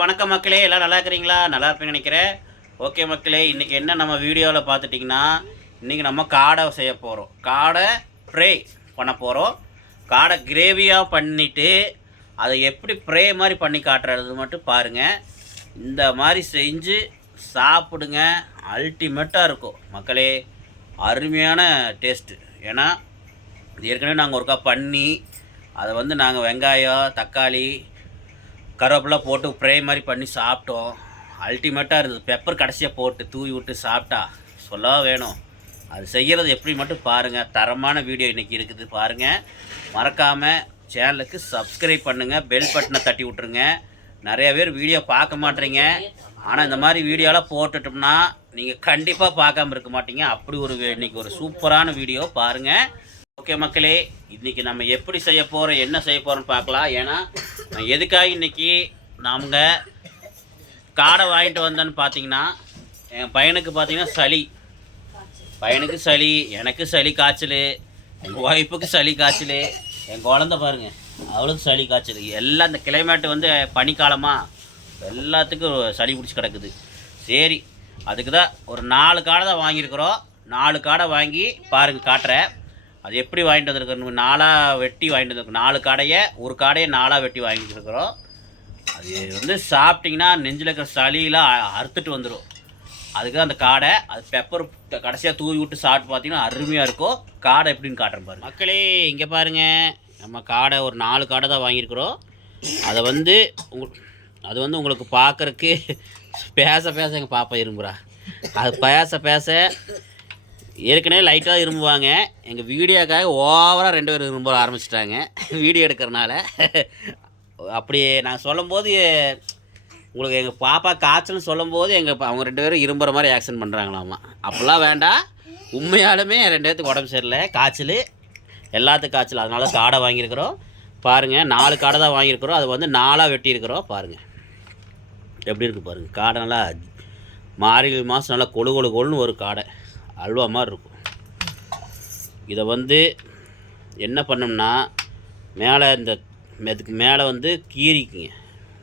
வணக்கம் மக்களே எல்லாம் நல்லா இருக்கிறீங்களா? நல்லா இருப்பீங்கன்னு நினைக்கிறேன். ஓகே மக்களே இன்றைக்கி என்ன நம்ம வீடியோவில் பார்த்துட்டிங்கன்னா இன்றைக்கி நம்ம காடை செய்ய போகிறோம் காடை ஃப்ரை பண்ண போகிறோம் காடை கிரேவியாக பண்ணிவிட்டு அதை எப்படி ப்ரே மாதிரி பண்ணி காட்டுறது மட்டும் பாருங்கள் இந்த மாதிரி செஞ்சு சாப்பிடுங்க. அல்டிமேட்டாக இருக்கும். மக்களே அருமையான டேஸ்ட்டு ஏன்னா ஏற்கனவே நாங்கள் ஒருக்கா பண்ணி அதை வந்து நாங்கள் வெங்காயம் தக்காளி கருவேப்பிலை போட்டு ப்ரே மாதிரி பண்ணி சாப்பிட்டோம். அல்டிமேட்டாக இருந்தது. பெப்பர் கடைசியாக போட்டு தூவி விட்டு சாப்பிட்டா சொல்ல வேணும்? அது செய்கிறது எப்படி மட்டும் பாருங்கள் தரமான வீடியோ இன்றைக்கி இருக்குது பாருங்கள் மறக்காமல் சேனலுக்கு சப்ஸ்கிரைப் பண்ணுங்கள் பெல் பட்டனை தட்டி விட்ருங்க நிறைய பேர் வீடியோ பார்க்க மாட்டீங்க. ஆனால் இந்த மாதிரி வீடியோலாம் போட்டுட்டோம்னா நீங்கள் கண்டிப்பாக பார்க்காம இருக்க மாட்டீங்க. அப்படி ஒரு இன்றைக்கி ஒரு சூப்பரான வீடியோ பாருங்கள் ஓகே மக்களே இன்றைக்கி நம்ம எப்படி செய்ய போகிறோம் என்ன செய்ய போகிறோம்னு பார்க்கலாம். ஏன்னா நான் எதுக்காக இன்றைக்கி நாங்கள் காடை வாங்கிட்டு வந்தேன்னு பார்த்தீங்கன்னா என் பையனுக்கு பார்த்தீங்கன்னா சளி. பையனுக்கு சளி எனக்கு சளி காய்ச்சல் எங்கள் ஒய்ஃபுக்கு சளி காய்ச்சல் என் குழந்த பாருங்க அவளுக்கு சளி காய்ச்சல். எல்லாம் இந்த கிளைமேட்டு வந்து பனிக்காலமாக எல்லாத்துக்கும் சளி பிடிச்சி கிடக்குது. சரி அதுக்கு தான் ஒரு நாலு காடை தான் வாங்கியிருக்கிறோம். நாலு காடை வாங்கி பாருங்கள் காட்டுறேன். அது எப்படி வாங்கிட்டு வந்திருக்கோம் நாலாக வெட்டி வாங்கிட்டு வந்திருக்கோம் நாலு காடையை ஒரு காடையை நாலாக வெட்டி வாங்கிட்டு இருக்கிறோம். அது வந்து சாப்பிட்டிங்கன்னா நெஞ்சில் இருக்கிற சளியெலாம் அறுத்துட்டு வந்துடும் அதுக்கு தான் அந்த காடை அது பெப்பர் கடைசியாக தூவி விட்டு சாப்பிட்டு பார்த்தீங்கன்னா அருமையாக இருக்கும். காடை எப்படின்னு காட்டுறேன் பாருங்க. மக்களே இங்கே பாருங்க. நம்ம காடை ஒரு நாலு காடை தான் வாங்கியிருக்கிறோம். அதை வந்து உங்களுக்கு அது வந்து உங்களுக்கு பார்க்கறக்கு பேச பேச எங்கள் பாப்பா இரும்புறா. அது பேச பேச ஏற்கனவே லைட்டாக விரும்புவாங்க. எங்கள் வீடியோக்காக ஓவராக ரெண்டு பேரும் விரும்ப ஆரம்பிச்சிட்டாங்க. வீடியோ எடுக்கிறனால. அப்படி நான் சொல்லும்போது உங்களுக்கு எங்கள் பாப்பா காய்ச்சல்னு சொல்லும்போது எங்கள் அவங்க ரெண்டு பேரும் இரும்புற மாதிரி ஆக்ஷன் பண்ணுறாங்களாமா அப்போல்லாம் வேண்டாம் உண்மையாலுமே ரெண்டு பேர்த்துக்கு உடம்பு சரியில்லை. காய்ச்சல் எல்லாத்துக்கும் காய்ச்சல். அதனால காடை வாங்கியிருக்கிறோம். பாருங்கள் நாலு காடை தான் வாங்கியிருக்கிறோம். அது வந்து நாலாக வெட்டியிருக்கிறோம். பாருங்கள் எப்படி இருக்குது பாருங்கள் காடை நல்லா மார்கழி மாதம் நல்லா கொழு கொழு கொழுன்னு ஒரு காடை. அல்வா மாதிரி இருக்கும் இதை வந்து என்ன பண்ணோம்னா மேலே இந்த இதுக்கு மேலே வந்து கீறிக்குங்க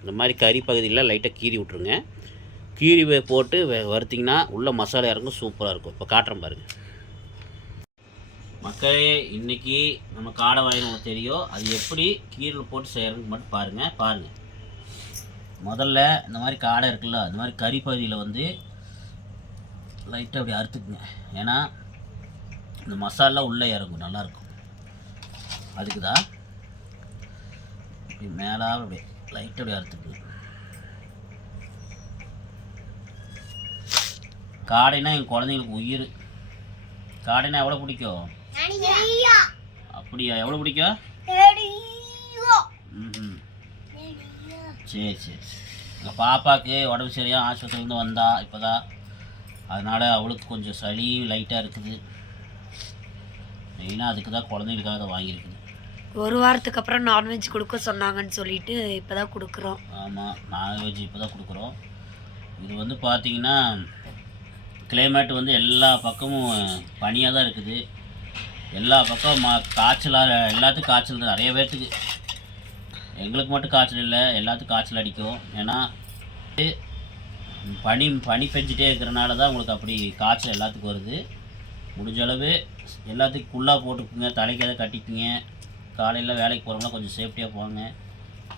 இந்த மாதிரி கறி பகுதியில் லைட்டாக கீறி விட்ருங்க கீறி போட்டு வறுத்திங்கன்னா உள்ளே மசாலா இறங்கும் சூப்பராக இருக்கும். இப்போ காட்டுறேன் பாருங்கள் மக்களே இன்றைக்கி நம்ம காடை வாங்கினவங்க தெரியும். அது எப்படி கீரில் போட்டு செய்கிறதுக்கு மட்டும் பாருங்கள் பாருங்கள் முதல்ல இந்த மாதிரி காடை இருக்குல்ல இந்த மாதிரி கறி பகுதியில் வந்து லைட்டாக அப்படி அறுத்துக்குங்க. ஏன்னா இந்த மசாலா உள்ளே இறங்கும் நல்லாயிருக்கும். அதுக்கு தான் இப்படி மேலே அப்படி லைட்டாக அப்படி அறுத்துக்குங்க. காடைனா எங்கள் குழந்தைங்களுக்கு உயிர். காடைனா எவ்வளோ பிடிக்கும்? அப்படியா? எவ்வளோ பிடிக்கும்? ம் சரி சரி எங்கள் பாப்பாவுக்கு உடம்பு சரியாக ஆஸ்பத்திரிலேருந்து வந்தா இப்போ தான் அதனால் அவளுக்கு கொஞ்சம் சளி லைட்டாக இருக்குது. மெயினாக அதுக்கு தான் குழந்தைங்களுக்காக தான் வாங்கியிருக்குது. ஒரு வாரத்துக்கு அப்புறம் நான்வெஜ் கொடுக்க சொன்னாங்கன்னு சொல்லிட்டு இப்பதான் கொடுக்குறோம். ஆமாம் நான்வெஜ் இப்போ தான் கொடுக்குறோம். இது வந்து பார்த்தீங்கன்னா கிளைமேட் வந்து எல்லா பக்கமும் பனியாக தான் இருக்குது. எல்லா பக்கம் மா காய்ச்சலாக எல்லாத்துக்கும் காய்ச்சல் தான். நிறைய பேர்த்துக்கு. எங்களுக்கு மட்டும் காய்ச்சல் இல்லை எல்லாத்துக்கும் காய்ச்சல் அடிக்கும். ஏன்னா பனி பனி பெஞ்சிட்டே இருக்கிறனால தான் உங்களுக்கு அப்படி காய்ச்சல் எல்லாத்துக்கும் வருது. முடிஞ்ச அளவு எல்லாத்துக்கும் குள்ளாக போட்டுக்குங்க தலைக்கு எதை கட்டிக்குங்க. காலையில் வேலைக்கு போகிறவங்களாம் கொஞ்சம் சேஃப்டியாக போங்க.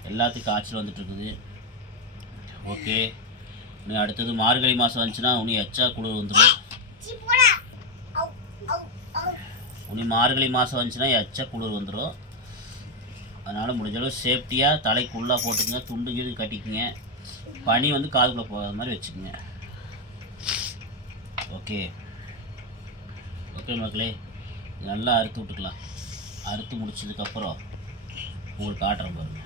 எல்லாத்துக்கும் காய்ச்சல் வந்துட்டு இருக்குது. ஓகே. இன்னும் அடுத்தது மார்கழி மாதம் வந்துச்சுன்னா உனி எச்சா குளிர் வந்துடும் உனி மார்கழி மாதம் வந்துச்சுன்னா எச்சா குளிர் வந்துடும் அதனால் முடிஞ்ச அளவு சேஃப்டியாக தலைக்கு உள்ளாக போட்டுக்குங்க துண்டு கீழ் கட்டிக்குங்க. பனி வந்து காதுக்குள்ளே போகாத மாதிரி வச்சுக்கோங்க. ஓகே ஓகே மக்களே நல்லா அறுத்து விட்டுக்கலாம். அறுத்து முடிச்சதுக்கப்புறம் உங்களுக்கு காட்டுறேன் பாருங்க.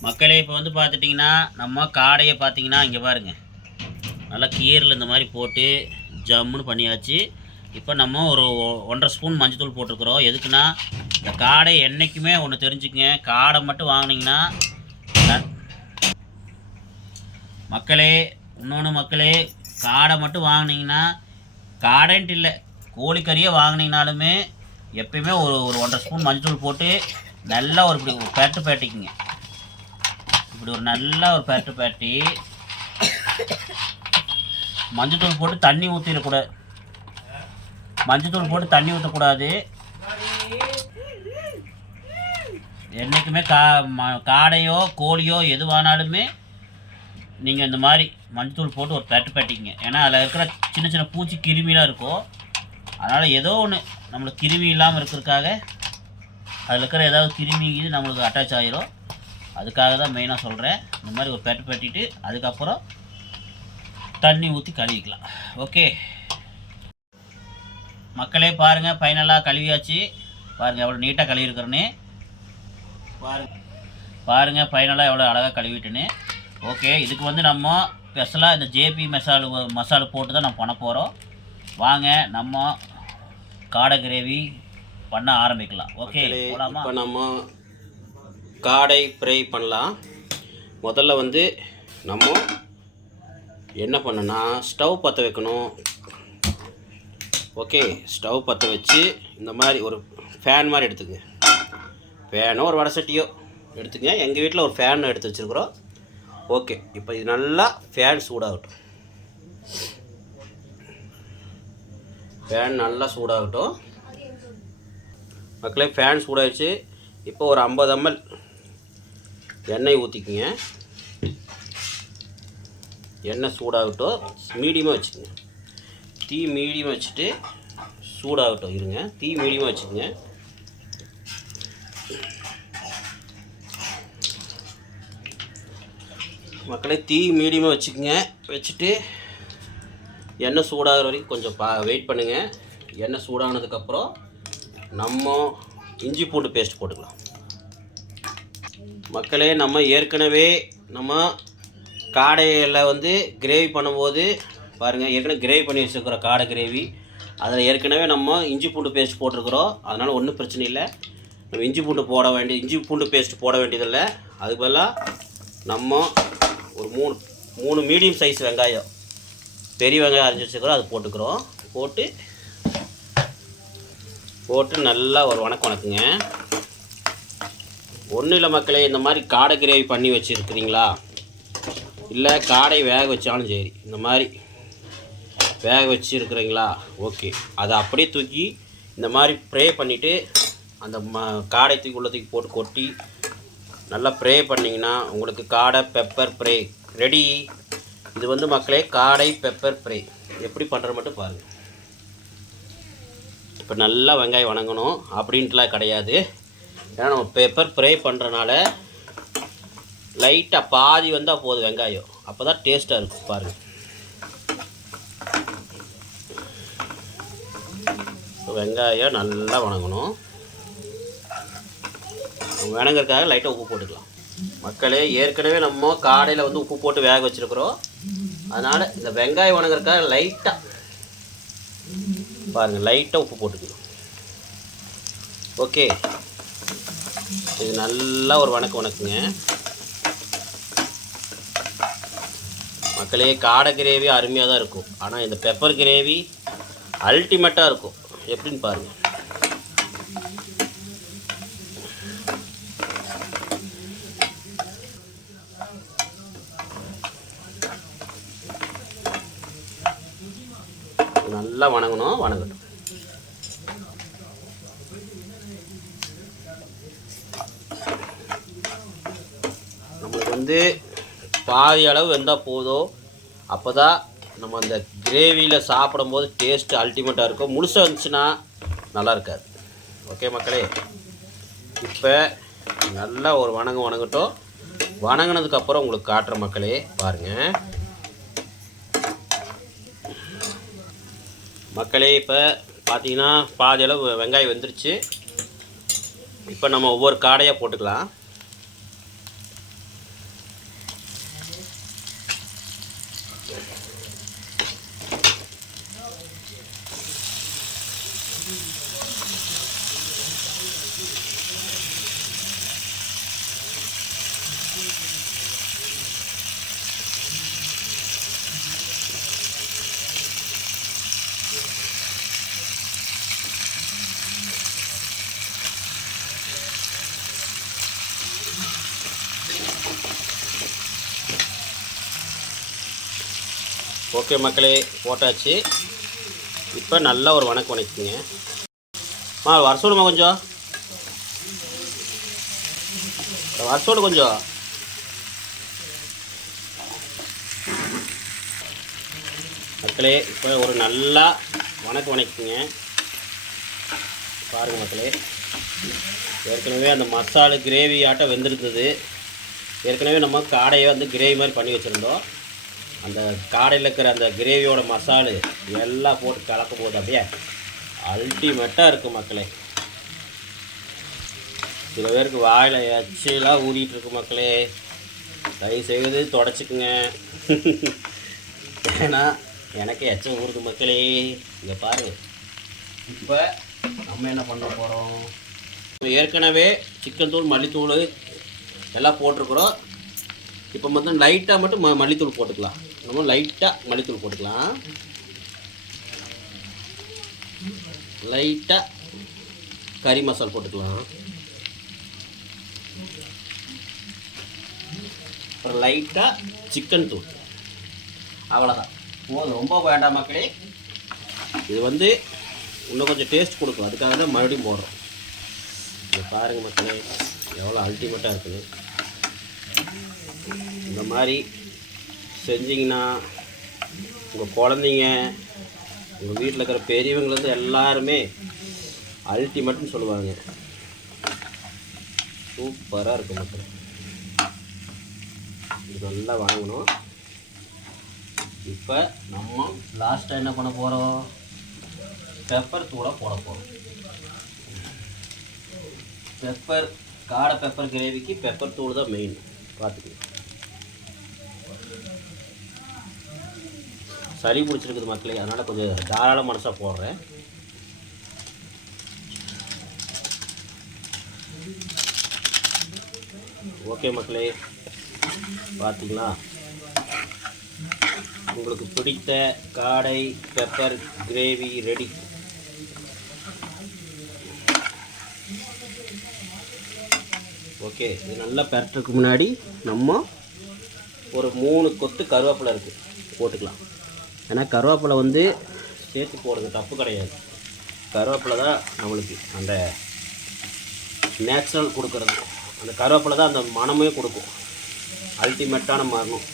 மக்களே இப்போ வந்து பார்த்துட்டிங்கன்னா நம்ம காடையை பார்த்தீங்கன்னா இங்கே பாருங்க. நல்லா கீரில் இந்த மாதிரி போட்டு ஜம்முன்னு பண்ணியாச்சு. இப்போ நம்ம ஒரு ஒ- ஒன்றரை ஸ்பூன் மஞ்சத்தூள் போட்டிருக்கிறோம். எதுக்குன்னா இந்த காடை என்றைக்குமே ஒன்று தெரிஞ்சுக்கங்க. காடை மட்டும் வாங்கினீங்கன்னா மக்களே இன்னொன்று மக்களே காடை மட்டும் வாங்கினீங்கன்னா காடைன்ட்டு இல்லை கோழிக்கறியே வாங்கினீங்கனாலுமே எப்பயுமே ஒரு ஒரு ஒன்றரை ஸ்பூன் மஞ்சள் போட்டு நல்லா ஒரு இப்படி ஒரு பேட்டு பேட்டிக்குங்க. இப்படி ஒரு நல்ல ஒரு பேட்டு பேட்டி மஞ்சத்தூள் போட்டு தண்ணி ஊற்றிடக்கூடாது மஞ்சத்தூள் போட்டு தண்ணி ஊற்றக்கூடாது என்றைக்குமே கா ம- காடையோ கோழியோ எதுவானாலுமே நீங்கள் இந்த மாதிரி மஞ்சத்தூள் போட்டு ஒரு பெட்டு பெட்டிங்க ஏன்னா அதில் இருக்கிற சின்ன சின்ன பூச்சி கிருமிலாம் இருக்கும் அதனால் ஏதோ ஒன்று நம்மளுக்கு கிருமி இல்லாமல் இருக்கிறதுக்காக அதில் இருக்கிற ஏதாவது கிருமி இது நம்மளுக்கு அட்டாச் ஆகிரும் அதுக்காக தான் மெயினாக சொல்கிறேன் இந்த மாதிரி ஒரு பெட்டு பெட்டிட்டு அதுக்கப்புறம் தண்ணி ஊற்றி கழுவிக்கலாம். ஓகே மக்களே பாருங்கள் ஃபைனலாக கழுவியாச்சு. பாருங்கள் எவ்வளோ நீட்டாக கழுவிருக்கிறேன்னு பாருங்க. பாருங்கள் ஃபைனலாக எவ்வளோ அழகாக கழுவிட்டுன்னு. ஓகே இதுக்கு வந்து நம்ம ஸ்பெஷலாக இந்த ஜேபி மசாலு மசாலா போட்டு தான் நம்ம பண்ண போகிறோம் வாங்க நம்ம காடை கிரேவி பண்ண ஆரம்பிக்கலாம். ஓகே இப்போ நம்ம காடை ஃப்ரை பண்ணலாம். முதல்ல வந்து நம்ம என்ன பண்ணணும்னா ஸ்டவ் பற்ற வைக்கணும். ஓகே ஸ்டவ் பற்ற வச்சு இந்த மாதிரி ஒரு ஃபேன் மாதிரி எடுத்துங்க ஃபேனோ ஒரு வடை சட்டியோ எடுத்துங்க எங்கள் வீட்டில் ஒரு ஃபேன் எடுத்து வச்சுருக்குறோம். ஓகே இப்போ இது நல்லா ஃபேன் சூடாகட்டும். ஃபேன் நல்லா சூடாகட்டும். மக்களே ஃபேன் சூடாயிடுச்சு. இப்போ ஒரு ஐம்பது எம்எல் எண்ணெய் ஊற்றிக்குங்க எண்ணெய் சூடாகட்டும். மீடியமாக வச்சுக்கோங்க. தீ மீடியமாக வச்சுட்டு சூடாகட்டும். இருங்க. தீ மீடியமாக வச்சுக்கோங்க. மக்களே தீ மீடியமாக வச்சுக்கோங்க. வச்சுட்டு எண்ணெய் சூடாகிற வரைக்கும் கொஞ்சம் பா வெயிட் பண்ணுங்கள் எண்ணெய் சூடானதுக்கப்புறம் நம்ம இஞ்சி பூண்டு பேஸ்ட் போட்டுக்கலாம். மக்களே நம்ம ஏற்கனவே நம்ம காடையில் வந்து கிரேவி பண்ணும்போது பாருங்கள் ஏற்கனவே கிரேவி பண்ணி வச்சுருக்குறோம் காடை கிரேவி அதில் ஏற்கனவே நம்ம இஞ்சி பூண்டு பேஸ்ட் போட்டிருக்கிறோம். அதனால் ஒன்றும் பிரச்சனை இல்லை. நம்ம இஞ்சி பூண்டு போட வேண்டிய இஞ்சி பூண்டு பேஸ்ட் போட வேண்டியதில்லை. அதுக்கு பதிலாக நம்ம ஒரு மூணு மூணு மீடியம் சைஸ் வெங்காயம். பெரிய வெங்காயம் அரைஞ்சி வச்சுக்கிறோம் அது போட்டுக்கிறோம். போட்டு போட்டு நல்லா ஒரு வணக்கம் வணக்குங்க. ஒன்றும் இல்லை மக்களே இந்த மாதிரி காடை கிரேவி பண்ணி வச்சுருக்கிறீங்களா? இல்லை காடை வேக வச்சாலும் சரி இந்த மாதிரி வேக வச்சுருக்குறீங்களா? ஓகே. அதை அப்படியே தூக்கி இந்த மாதிரி ப்ரே பண்ணிவிட்டு அந்த ம காடை தூக்கி உள்ள தூக்கி போட்டு கொட்டி நல்லா ப்ரே பண்ணிங்கன்னா உங்களுக்கு காடை பெப்பர் ப்ரே ரெடி இது வந்து மக்களே காடை பெப்பர் ப்ரே எப்படி பண்ணுற மட்டும் பாருங்கள் இப்போ நல்லா வெங்காயம் வணங்கணும். அப்படின்ட்டுலாம் கிடையாது. ஏன்னா நம்ம பெப்பர் ப்ரே பண்ணுறனால லைட்டாக பாதி வந்தால் போதும் வெங்காயம். அப்போ தான் டேஸ்ட்டாக இருக்கும் பாருங்கள் வெங்காயம் நல்லா வணங்கணும். வேணுங்கிறதுக்காக லைட்டாக உப்பு போட்டுக்கலாம். மக்களே ஏற்கனவே நம்ம காடையில் வந்து உப்பு போட்டு வேக வச்சுருக்குறோம். அதனால் இந்த வெங்காயம் வணங்குறதுக்காக லைட்டாக பாருங்கள் லைட்டாக உப்பு போட்டுக்கலாம். ஓகே இது நல்லா ஒரு வணக்கம் வணக்குங்க. மக்களே காடை கிரேவி அருமையாக தான் இருக்கும். ஆனால் இந்த பெப்பர் கிரேவி அல்டிமேட்டாக இருக்கும். எப்படின்னு பாருங்கள் நல்லா வணங்கணும் வணங்கட்டும். நம்மளுக்கு வந்து பாதி அளவு வெந்தால் போதும். அப்போ தான் நம்ம அந்த கிரேவியில் சாப்பிடும்போது டேஸ்ட்டு அல்டிமேட்டாக இருக்கும். முழுசாக இருந்துச்சுன்னா நல்லா இருக்காது. ஓகே மக்களே? இப்போ நல்லா ஒரு வணங்க வணங்கட்டும். வணங்கினதுக்கப்புறம் உங்களுக்கு காட்டுற மக்களே பாருங்கள் மக்களே இப்போ பார்த்தீங்கன்னா பாதி அளவு வெங்காயம் வெந்துருச்சு. இப்போ நம்ம ஒவ்வொரு காடையாக போட்டுக்கலாம். ஓகே மக்களே போட்டாச்சு. இப்போ நல்லா ஒரு வணக்கம் வணக்கிங்க மா வர சொல்லுமா கொஞ்சம். வர சொல்லு கொஞ்சம். மக்களே இப்போ ஒரு நல்லா வணக்கம் வணக்கிங்க பாருங்கள் மக்களே. ஏற்கனவே அந்த மசாலு கிரேவி ஆட்டம் வெந்திருந்தது. ஏற்கனவே நம்ம காடையை வந்து கிரேவி மாதிரி பண்ணி வச்சுருந்தோம். அந்த காடையில் இருக்கிற அந்த கிரேவியோட மசாலு எல்லாம் போட்டு கலக்கும் போது அப்படியே அல்டிமேட்டாக இருக்குது மக்களே. சில பேருக்கு வாயில் எச்சிலாம் ஊறிட்டு இருக்கு மக்களே. தயவு செய்து தொடச்சிக்குங்க. ஏன்னா எனக்கு எச்சம் ஊறுது மக்களே. இங்கே பாரு. இப்போ நம்ம என்ன பண்ண போகிறோம் ஏற்கனவே சிக்கன் தூள் மல்லித்தூள் எல்லாம் போட்டிருக்குறோம். இப்போ மொத்தம் லைட்டாக மட்டும் ம மல்லித்தூள் போட்டுக்கலாம். நம்ம லைட்டாக மல்லித்தூள் போட்டுக்கலாம். லைட்டாக கறி மசால் போட்டுக்கலாம். அப்புறம் லைட்டாக சிக்கன் தூள். அவ்வளோதான் போதும். ரொம்ப வேண்டாம் மக்களே. இது வந்து இன்னும் கொஞ்சம் டேஸ்ட் கொடுக்கும் அதுக்காக தான் மறுபடியும் போடுறோம். இதை பாருங்கள் மக்களே எவ்வளோ அல்டிமேட்டாக இருக்குது. மாதிரி செஞ்சிங்கன்னா உங்கள் குழந்தைங்க உங்கள் வீட்டில் இருக்கிற பெரியவங்கலேருந்து எல்லாருமே அல்டிமேட்னு சொல்லுவாங்க. சூப்பராக இருக்கும் மட்டும் இது நல்லா வாங்கணும். இப்போ நம்ம லாஸ்ட்டாக என்ன பண்ண போகிறோம் பெப்பர் தூளை போட போகிறோம் பெப்பர் காடை பெப்பர் கிரேவிக்கு பெப்பர் தூள் தான் மெயின் பார்த்துக்கலாம் சளி பிடிச்சிருக்குது மக்களே அதனால் கொஞ்சம் தாராள மனசாக போடுறேன். ஓகே மக்களே பார்த்தீங்களா உங்களுக்கு பிடித்த காடை பெப்பர் கிரேவி ரெடி ஓகே இது நல்லா பெரட்டுறதுக்கு முன்னாடி நம்ம ஒரு மூணு கொத்து கருவேப்பிலை இருக்குது போட்டுக்கலாம். ஏன்னா கருவேப்பிலை வந்து சேர்த்து போடுறது தப்பு கிடையாது. கருவேப்பிலை தான் நம்மளுக்கு அந்த நேச்சுரல் கொடுக்குறது. அந்த கருவேப்பிலை தான் அந்த மனமே கொடுக்கும். அல்டிமேட்டான மரணம்.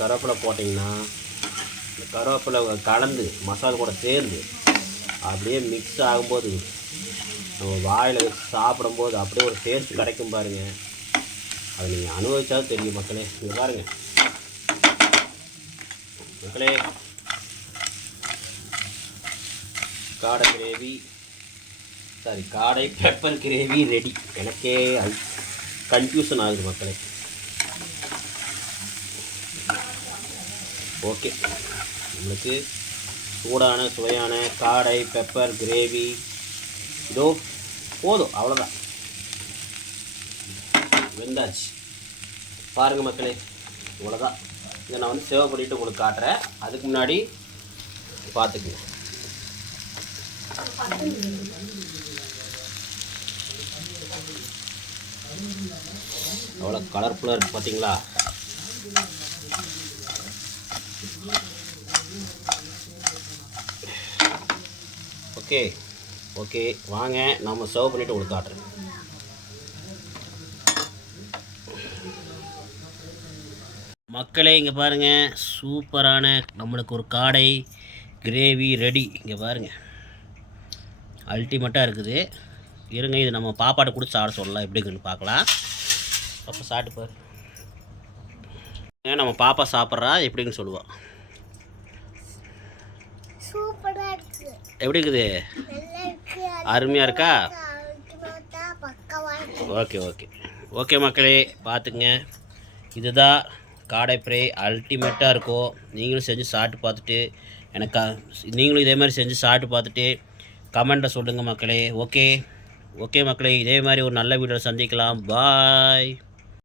கருவேப்பிலை போட்டிங்கன்னா இந்த கருவேப்பிலை கலந்து மசாலா கூட சேர்ந்து அப்படியே மிக்ஸ் ஆகும்போது நம்ம வாயில் வச்சு சாப்பிடும்போது அப்படியே ஒரு டேஸ்ட் கிடைக்கும் பாருங்கள் அதை நீங்கள் அனுபவித்தாலும் தெரியும் மக்களே. இங்கே பாருங்கள் மக்களே காடை கிரேவி சாரி காடை பெப்பர் கிரேவி ரெடி எனக்கே கன்ஃபியூஷன் ஆகுது மக்களே. ஓகே நம்மளுக்கு சூடான சுவையான காடை பெப்பர் கிரேவி. இதோ போதும். அவ்வளோதான் வெந்தாச்சு. பாருங்கள் மக்களே இவ்வளோதான் இதை நான் வந்து சேவ் பண்ணிவிட்டு உங்களுக்கு காட்டுறேன். அதுக்கு முன்னாடி பார்த்துக்குங்க. அவ்வளோ கலர்ஃபுல்லாக இருக்குது பார்த்தீங்களா ஓகே ஓகே வாங்க நம்ம சர்வ் பண்ணிவிட்டு உங்களுக்கு காட்டுறேன். மக்களே இங்கே பாருங்கள் சூப்பரான நம்மளுக்கு ஒரு காடை கிரேவி ரெடி. இங்கே பாருங்கள் அல்டிமேட்டாக இருக்குது. இருங்க இது நம்ம பாப்பாட்ட கொடுத்து சாப்பிட சொல்லலாம். எப்படி இருக்குன்னு பார்க்கலாம். அப்போ சாப்பிட்டு பாரு. நம்ம பாப்பா சாப்பிட்றா? எப்படின்னு சொல்லுவாள் இருக்கு. எப்படி இருக்குது? அருமையாக இருக்கா. Okay okay. ஓகே மக்களே பார்த்துக்குங்க. இதுதான் காடை ஃப்ரை அல்டிமேட்டாக இருக்கும் நீங்களும் செஞ்சு சாப்பிட்டு பார்த்துட்டு எனக்கு நீங்களும் இதே மாதிரி செஞ்சு சாப்பிட்டு பார்த்துட்டு கமெண்ட்டை சொல்லுங்கள் மக்களே. ஓகே ஓகே மக்களே இதே மாதிரி ஒரு நல்ல வீடியோவில் சந்திக்கலாம். பாய்